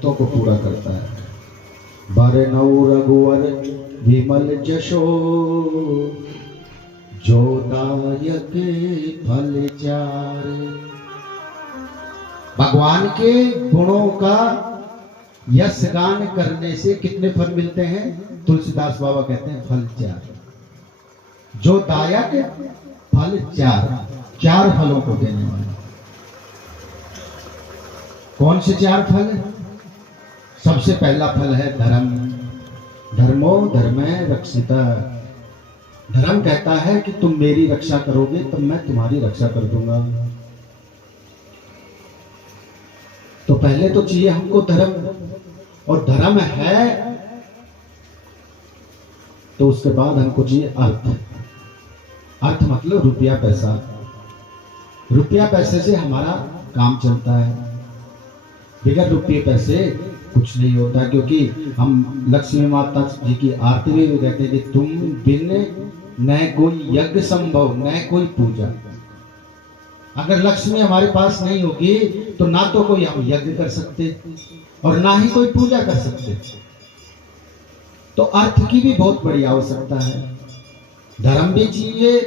तो को पूरा करता है। बरनऊ रघुवर विमल जशो, जो दायक फल चार। भगवान के गुणों का यश गान करने से कितने फल मिलते हैं? तुलसीदास बाबा कहते हैं फल चार। जो दायक फल चार, चार फलों को देने वाले। कौन से चार फल? सबसे पहला फल है धर्म। धर्मो धर्मे रक्षिता। धर्म कहता है कि तुम मेरी रक्षा करोगे तब मैं तुम्हारी रक्षा कर दूंगा। तो पहले तो चाहिए हमको धर्म, और धर्म है तो उसके बाद हमको चाहिए अर्थ। अर्थ मतलब रुपया पैसा। रुपया पैसे से हमारा काम चलता है, बगैर रुपये पैसे कुछ नहीं होता। क्योंकि हम लक्ष्मी माता जी की आरती में भी कहते हैं कि तुम बिन न कोई यज्ञ संभव न कोई पूजा। अगर लक्ष्मी हमारे पास नहीं होगी तो ना तो कोई हम यज्ञ कर सकते और ना ही कोई पूजा कर सकते। तो अर्थ की भी बहुत बड़ी आवश्यकता है। धर्म भी चाहिए,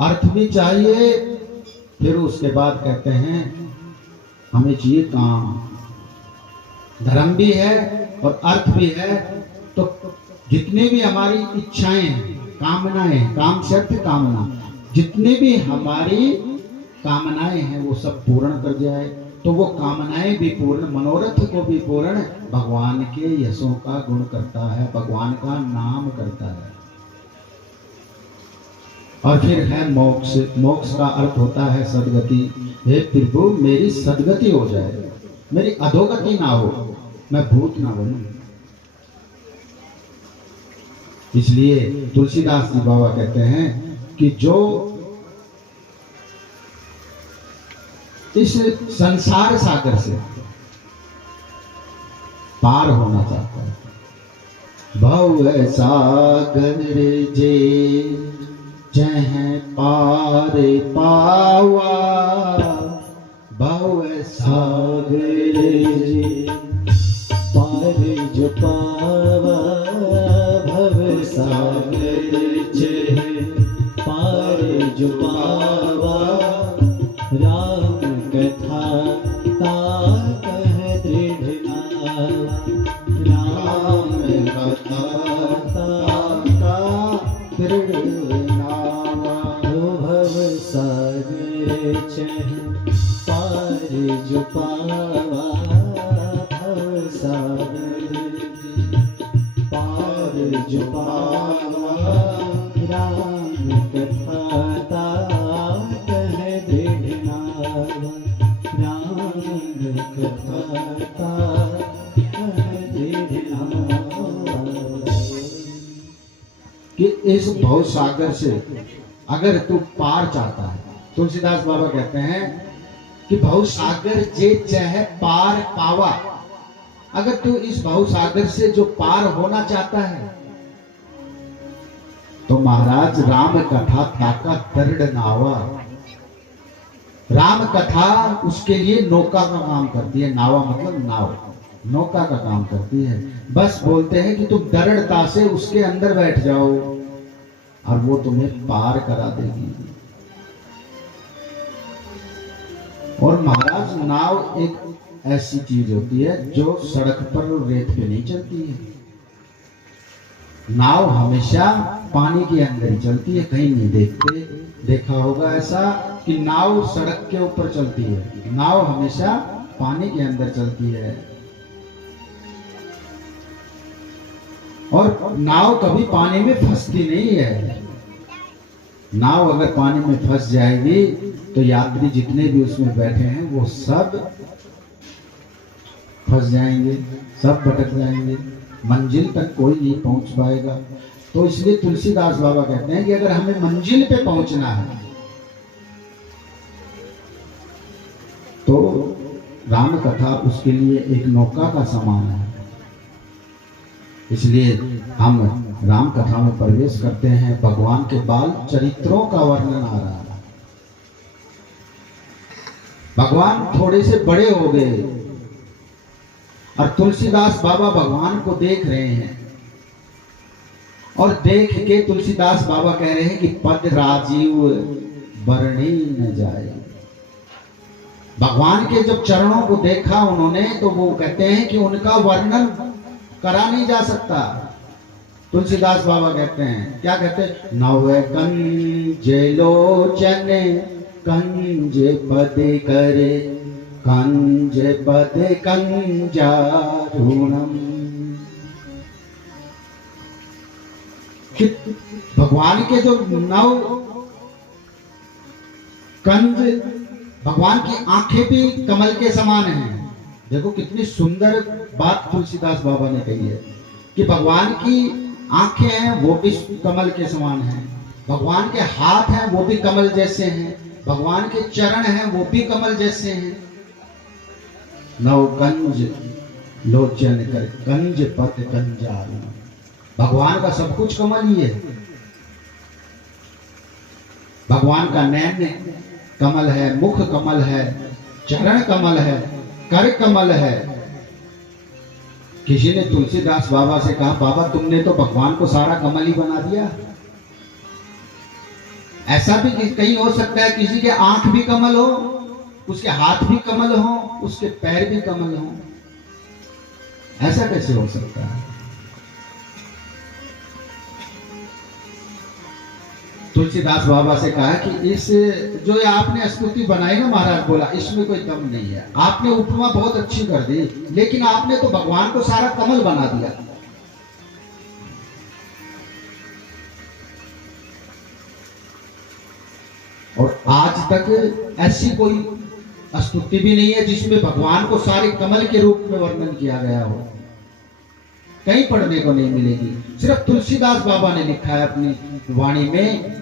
अर्थ भी चाहिए, फिर उसके बाद कहते हैं हमें चाहिए काम। धर्म भी है और अर्थ भी है, तो जितनी भी हमारी इच्छाएं हैं, कामनाएं, काम से अर्थ कामना, जितनी भी हमारी कामनाएं हैं वो सब पूर्ण कर जाए, तो वो कामनाएं भी पूर्ण, मनोरथ को भी पूर्ण भगवान के यशों का गुण करता है, भगवान का नाम करता है। और फिर है मोक्ष। मोक्ष का अर्थ होता है सद्गति। हे प्रभु मेरी सद्गति हो जाए, मेरी अधोगति ना हो, मैं भूत ना बनूं। इसलिए तुलसीदास जी बाबा कहते हैं कि जो इस संसार सागर से पार होना चाहता है, भव सागर जे जह पार पावा, भव सागर जे पार जो पावा, भव सागर जे पार जो पावा, राम कथा ता कह दृढ़ नावा, राम कथा ता दृढ़ नावा, भव सागर चह पार जो पावा, भव सागर पार जो पावा, राम कथा ता कह दृढ़ नावा, राम कथा ता कह दृढ़ नावा। कि इस भव सागर से अगर तू पार चाहता है, तुलसीदास बाबा कहते हैं कि भव सागर जे चाहे पार पावा। अगर तू इस भव सागर से जो पार होना चाहता है तो महाराज राम कथा ताका दृढ़ नावा। राम कथा उसके लिए नौका का काम करती है। नावा मतलब नाव, नौका का काम करती है। बस बोलते हैं कि तुम दृढ़ता से उसके अंदर बैठ जाओ और वो तुम्हें पार करा देगी। और महाराज नाव एक ऐसी चीज होती है जो सड़क पर रेत पे नहीं चलती है। नाव हमेशा पानी के अंदर ही चलती है, कहीं नहीं देखते। देखा होगा ऐसा कि नाव सड़क के ऊपर चलती है, नाव हमेशा पानी के अंदर चलती है। और नाव कभी पानी में फंसती नहीं है। नाव अगर पानी में फंस जाएगी तो यात्री जितने भी उसमें बैठे हैं वो सब फंस जाएंगे, सब भटक जाएंगे, मंजिल तक कोई नहीं पहुंच पाएगा। तो इसलिए तुलसीदास बाबा कहते हैं कि अगर हमें मंजिल पे पहुंचना है तो राम कथा उसके लिए एक नौका का समान है। इसलिए हम राम कथा में प्रवेश करते हैं। भगवान के बाल चरित्रों का वर्णन आ रहा है। भगवान थोड़े से बड़े हो गए, और तुलसीदास बाबा भगवान को देख रहे हैं और देख के तुलसीदास बाबा कह रहे हैं कि पद राजीव बरणी न जाए। भगवान के जब चरणों को देखा उन्होंने तो वो कहते हैं कि उनका वर्णन करा नहीं जा सकता। तुलसीदास बाबा कहते हैं, क्या कहते हैं, नव कंज लोचन कंज पद करे कंज पद कंजारुणम। भगवान के जो नव कंज, भगवान की आंखें भी कमल के समान हैं। देखो कितनी सुंदर बात तुलसीदास बाबा ने कही है कि भगवान की आंखें हैं वो भी कमल के समान हैं, भगवान के हाथ हैं वो भी कमल जैसे हैं, भगवान के चरण हैं वो भी कमल जैसे हैं। नव कंज लोचन कर कंज पद कंजारुणम। भगवान का सब कुछ कमल ही है। भगवान का नैन कमल है, मुख कमल है, चरण कमल है, कर कमल है। किसी ने तुलसीदास बाबा से कहा, बाबा तुमने तो भगवान को सारा कमल ही बना दिया। ऐसा भी कहीं हो सकता है किसी के आंख भी कमल हो, उसके हाथ भी कमल हो, उसके पैर भी कमल हो। ऐसा कैसे हो सकता है? तुलसीदास बाबा से कहा कि इस जो आपने स्तुति बनाई ना महाराज, बोला इसमें कोई दम नहीं है। आपने उपमा बहुत अच्छी कर दी, लेकिन आपने तो भगवान को सारा कमल बना दिया। और आज तक ऐसी कोई स्तुति भी नहीं है जिसमें भगवान को सारे कमल के रूप में वर्णन किया गया हो। कहीं पढ़ने को नहीं मिलेगी। सिर्फ तुलसीदास बाबा ने लिखा है अपनी वाणी में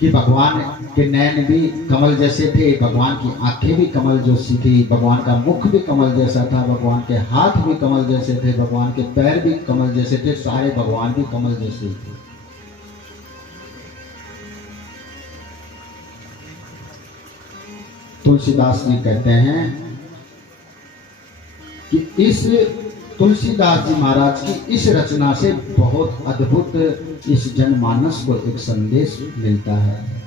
कि भगवान के नैन भी कमल जैसे थे, भगवान की आंखें भी कमल जैसी थी, भगवान का मुख भी कमल जैसा था, भगवान के हाथ भी कमल जैसे थे, भगवान के पैर भी कमल जैसे थे, सारे भगवान भी कमल जैसे थे। तुलसीदास जी कहते हैं कि इस तुलसीदास जी महाराज की इस रचना से बहुत अद्भुत इस जनमानस को एक संदेश मिलता है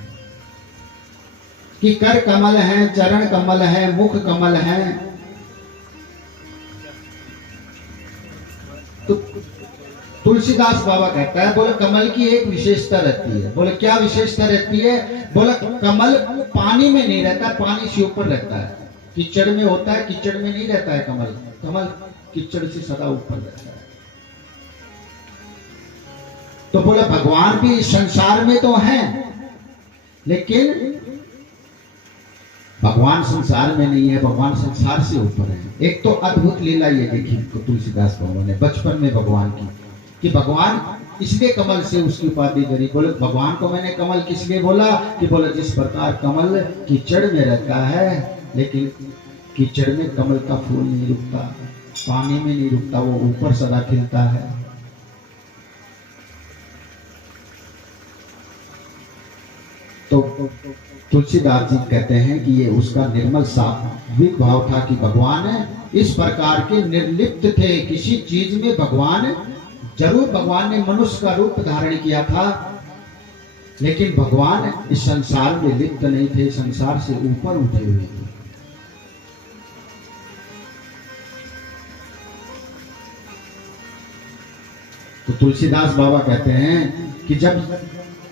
कि कर कमल है, चरण कमल है, मुख कमल है। तो तुलसीदास बाबा कहता है, बोले कमल की एक विशेषता रहती है। बोले क्या विशेषता रहती है? बोले कमल पानी में नहीं रहता, पानी से ऊपर रहता है। कीचड़ में होता है, कीचड़ में नहीं रहता है कमल। कमल कीचड़ से सदा ऊपर रहता है। तो बोले भगवान भी संसार में तो हैं, लेकिन भगवान संसार में नहीं है, भगवान संसार से ऊपर है। एक तो अद्भुत लीला ये देखी तुलसीदास बाबा ने बचपन में भगवान की, कि भगवान इसलिए कमल से उसकी उपाधि करी। बोले भगवान को मैंने कमल किस लिए बोला? कि बोले जिस प्रकार कमल कीचड़ में रहता है, लेकिन कीचड़ में कमल का फूल नहीं रुकता, पानी में नहीं रुकता, वो ऊपर सदा खिलता है। तो तुलसीदास जी कहते हैं कि ये उसका निर्मल सात्विक भाव था कि भगवान इस प्रकार के निर्लिप्त थे। किसी चीज में भगवान, जरूर भगवान ने मनुष्य का रूप धारण किया था, लेकिन भगवान इस संसार में लिप्त नहीं थे, संसार से ऊपर उठे हुए थे। तो तुलसीदास बाबा कहते हैं कि जब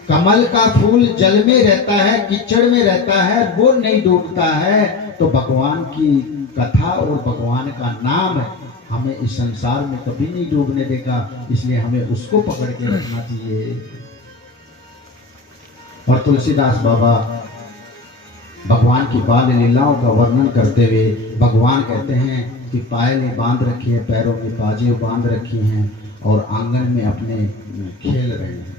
कमल का फूल जल में रहता है, कीचड़ में रहता है, वो नहीं डूबता है, तो भगवान की कथा और भगवान का नाम हमें इस संसार में कभी नहीं डूबने देगा। इसलिए हमें उसको पकड़ के रखना चाहिए। और तुलसीदास बाबा भगवान की बाल लीलाओं का वर्णन करते हुए भगवान कहते हैं कि पायलें बांध रखी हैं, पैरों में बाजे बांध रखी हैं और आंगन में अपने खेल रहे हैं।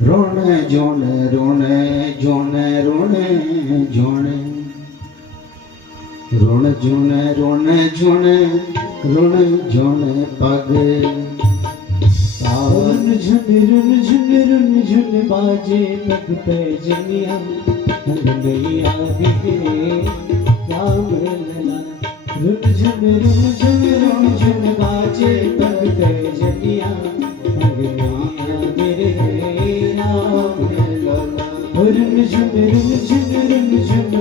रोने जोने रोने जोने रोने जोने रोने जोने रोने जोने रोने जोने पग रुन झुन बाजे पग पे जनिया नैया गे राम लला। झुन बाजे पग पे जलिया अंगनैया मेरे राम लला। रुन झुन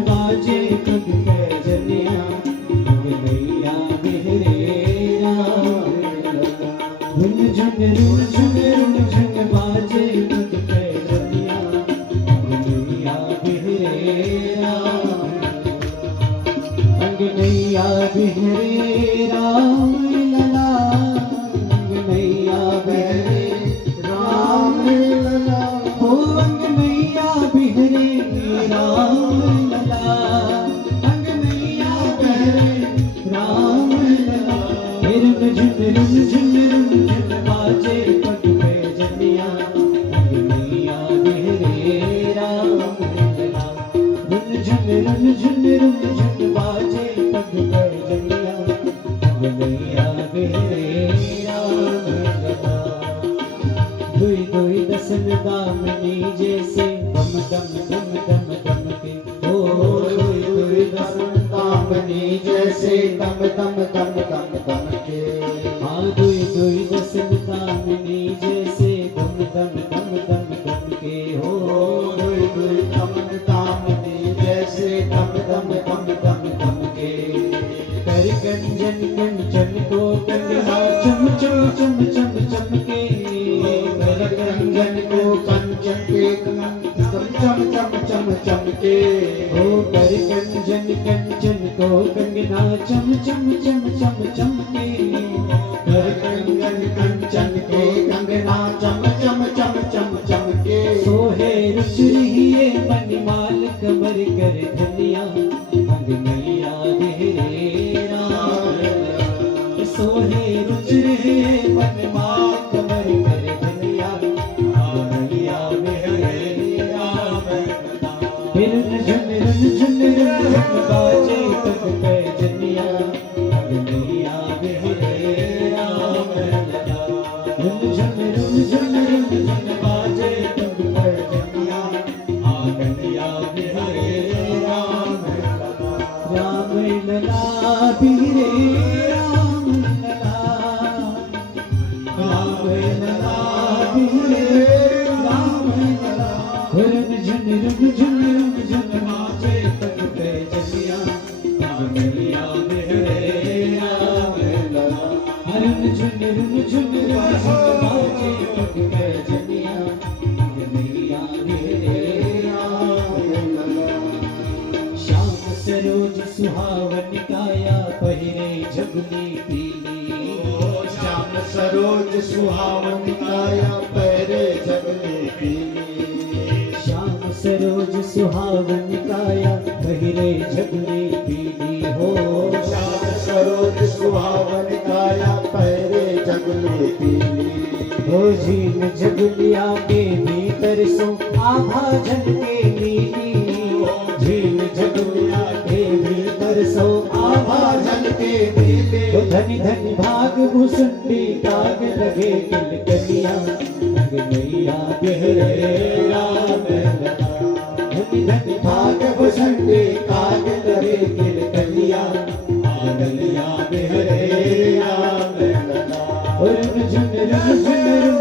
बाजे पग पे जलिया अंगनैया मेरे राम लला। रुन झुन बाजे पग पे जलिया अंगनैया मेरे राम अंगनैया बिहरे राम लला। अंगनैया बिहरे राम लला। हो अंगनैया बिहरे राम लला। अंगनैया बिहरे राम लला। रुन झुन बाजे पग पे जलिया अंगनैया बिहरे राम लला। रुन झुन बाजे पग पे जलिया अंगनैया बिहरे राम लला। दुई दसन दामनी जैसे दम दम के। ओ दुई दसन दामनी जैसे दम के। हाँ दुई दसन दामनी जैसे दम के। हो दुई दसन दामनी जैसे दम के। कर कंचन को कंगना चम के। कर कंचन को कंचन के चम के। हो कर कंचन को कंगना चम के। कर कंचन के कंगना चम के। सोहे रुच रहिए मणिमाल कमर कर धनिया अंगनैया बिहरे राम लला। सोहे रुच रहिए मणिमाल कमर कर धनिया अंगनैया बिहरे राम लला। रुन झुन बाजे पग पे जलिया अंगनैया बिहरे राम लला। रुन झुन बाजे पग पे जलिया अंगनैया बिहरे राम लला। राम लला बिहरे राम लला। राम लला बिहरे राम लला। रुन झुन बाजे पग पे जलिया अंगनैया बिहरे राम लला। रुन झुन बाजे पग पे जलिया अंगनैया बिहरे राम लला। श्याम सरोज सुहावन काया पहिरे झबली पीली। श्याम सरोज सुहावन काया पैरे जगले पीली। श्याम सरोज सुहावन काया पहिरे झबली पीली। हो श्याम सरोज सुहावन काया पैरे जगले पीली। हो झील झबलिया के भीतर सो आभा झलके नीली। झील झबलिया के भीतर सो आभा झलके नीली। धनी धनी भाग भुसुंडी काग लगे किलकलिया अंगनैया बिहरे राम लला। धनी धनी भाग भुसुंडी काग